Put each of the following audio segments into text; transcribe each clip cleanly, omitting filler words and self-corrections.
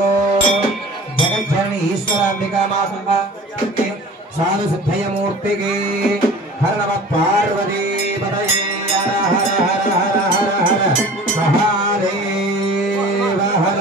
को जगज्जननी ईश्वरांबिका माता साधु सिद्धय मूर्ति के हर नमः पार्वती पतये हर हर हर हर हर हर महादेव हर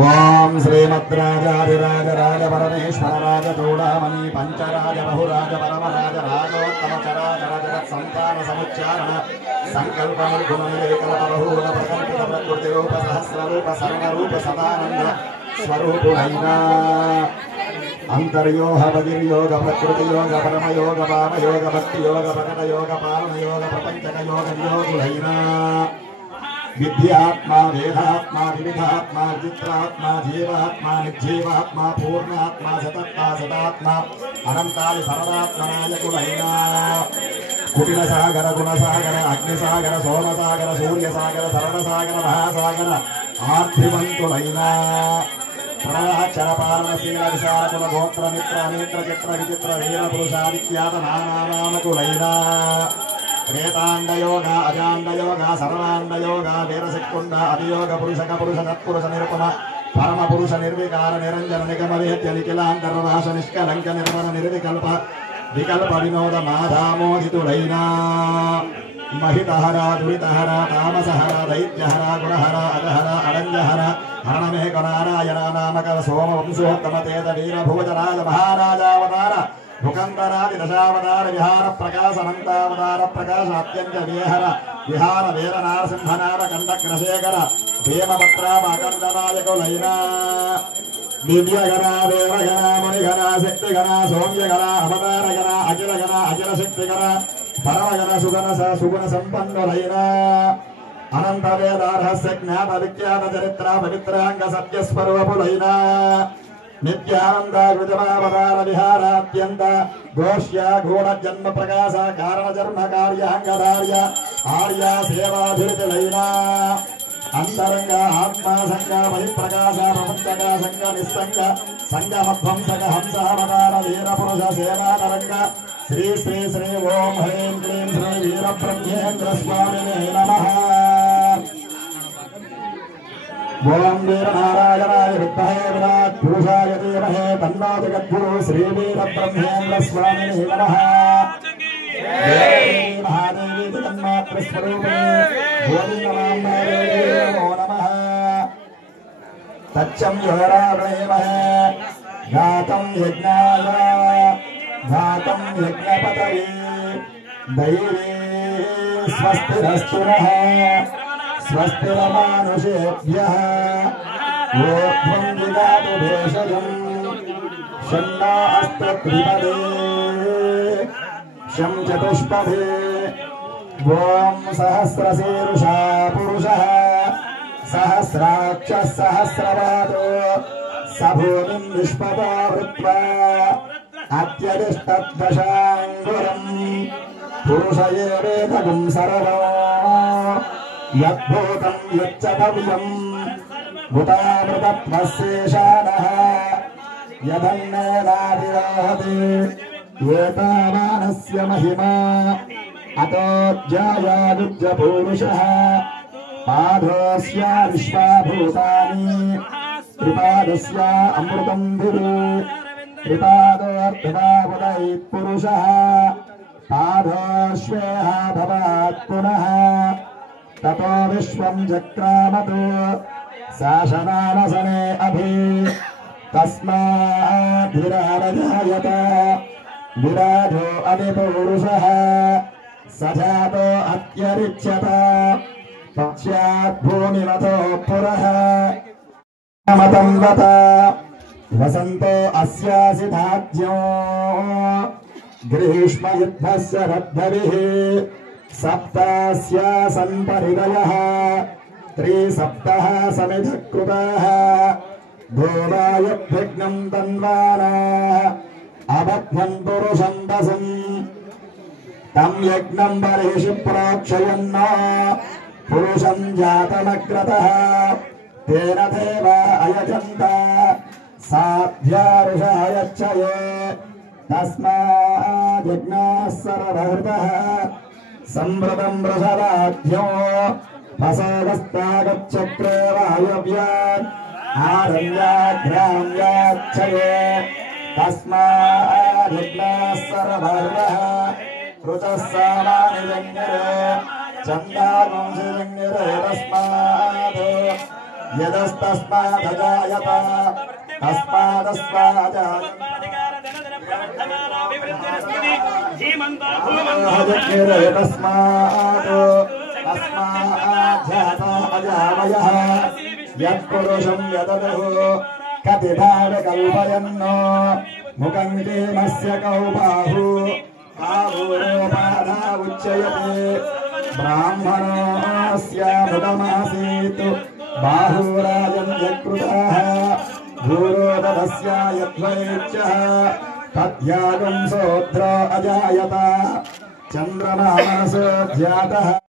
ओम श्रीमद्राजाधिराज राज परमेश्वर राज चूड़ामणि पंचराज बहुराज परमराज राजोत्तम चराचर जगत संतान समुच्चारण संकल्प निर्गुण निरेकल्प बहुल प्रकल्पित प्रकृति रूप सहस्र रूप सर्व रूप सदानंद स्वरूप हैना अंतर्योग बहिर्योग प्रकृति योग परम योग वाम योग भक्ति योग प्रकट योग पालन योग प्रपंचक योग योग हैना विद्यात्मा वेदात्मा विविधात्मा विचित्रात्मा जीवात्मा निर्जीवात्मा पूर्णात्मा सतत्मा सदात्मा अनंतानि सर्वात्मनायकुलैना कुटिलसागर गुणसागर अग्निसागर सोमसागर सूर्यसागर सरलसागर महासागर आर्थिवंतुलैना प्रणवाक्षर पालन शील विशाल कुल गोत्र मित्र नेत्र चित्र विचित्र वीर पुरुषादिख्यात नानानामकुलैना प्रेतांड योग अजांड योग सर्वांड योग वीरसिक्कुंड अधियोग पुरुषक पुरुष तत्पुरुष निरुपम परम पुरुष निर्विकार निरंजन निगम वेद्य निखिलांतरवास निष्कलंक निर्मल निर्विकल्प विकल्प विनोद माधामोदितुलैना महितहरा दुरितहरा तामसहरा दैत्यहरा गुणहरा अजहरा अरंजहरा हरणमेक नारायण नामक सोम वंशोत्तम तेज वीर भोजराज महाराजावतार मुखंदरादि दशावतार विहार प्रकाश अनंतावतार प्रकाश अत्यंत विहर विहार वीर नारसिंहनार कंदक्रशेखर भीमभद्रामकंदनायकुलैना दिव्यगणा देवगणा मुनिगणा शक्तिगणा सौम्यगणा अवतारगणा अखिलगणा अखिल शक्तिगणा परमगण सुगण सुगुण संपन्नुलैना अनंत वेदार्हस्य ज्ञात विख्यात चरित्र पवित्रांग सत्य स्वरूपुलैना नित्यानंद गुजमावतार विहारात्यंत घोष्य गूढ़ जन्म प्रकाश कारण जन्म कार्यांगधार्य आर्य सेवाभिरुचिलैना अंतरंग आत्मा संग बहिप्रकाश प्रपंचक संग निस्संग संगमध्वंसक हंसावतार वीर पुरुष सेवातरंग श्री श्री श्री ओम ह्रीं क्लीं श्री वीरब्रह्मेन्द्र स्वामिने नमः। ओम वीरनारायणाय विद्महे विराट पुरुषाय धीमहि तन्नो जगद्गुरुः श्री वीरब्रह्मेन्द्र स्वामिने नमः। महादेवी जगन्मात्र स्वरूपिणे गोविन्दनाम्नाय नमो नमः। तच्चं योरावणेमहे घातं यज्ञाय घातं यज्ञपतये दैवी स्वस्तिरस्तुनः स्वस्तिरमानुषेभ्यः ऊर्ध्वं विदातु भेषजम् शन्नो अस्तु त्रिपदे शं चतुष्पदे ओम सहस्रशीर्षा पुरुषः सहस्राक्षः सहस्रपादो स भूमिं विश्वतो वृत्वा अत्यधिष्ठद्दशाङ्गुरम् पुरुष एवेदगुं सर्वम् यद्भूतं यच्च भव्यम् भूतामृतत्वस्येषानः यदन्नेनादिरोहति एतावानस्य महिमा अतो ज्यायानुज्ज पुरुषः पादोऽस्य विश्वाभूतानि त्रिपादस्य अमृतं धिरे त्रिपादोऽर्धनावुदैः पुरुषः पादोऽश्वेह भवात् पुनः ततो विश्वं जक्रामतो शासनानसने अभि तस्मात् विराजयत विराजो अधिपुरुषः सजातो अत्यरिच्यत पश्चात् भूमिमतो पुरः मतं वत वसन्तो अस्यासि धाज्यो ग्रीष्मयुद्धस्य रब्धभिः सप्तास्यासन् परिदयः त्रिसप्तः समिधकृताः देवायभ्यग्नं तन्वाना अबध्नं पुरुषं दशम् तं यज्ञं बर्हिषि प्रोक्षयन् पुरुषं जातमग्रतः तेन देवा अयजन्त साध्या ऋषायच्छये तस्माद्यज्ञाः सर्वहृतः संवृतं वृषराज्ञो वसोगस्तागच्छक्रे वायव्यात् आरण्याग्राम्याच्छये तस्माद्यज्ञाः सर्वहृतः ऋचः सामानि जङ्गिरे चन्दागुंसि जङ्गिरे तस्मात् यदस्तस्मादजायत तस्मादजामयः यत्पुरुषं यददुः कतिभावकल्पयन्नो मुखं केमस्य कौ बाहु बाहुरोपाधा उच्यते ब्राह्मणस्य मुखमासीत् बाहुराजन् यकृतः भूरोदधस्य यद्वैच्यः तद्यागं सोऽत्र अजायत चन्द्रमा मनसो ध्यातः।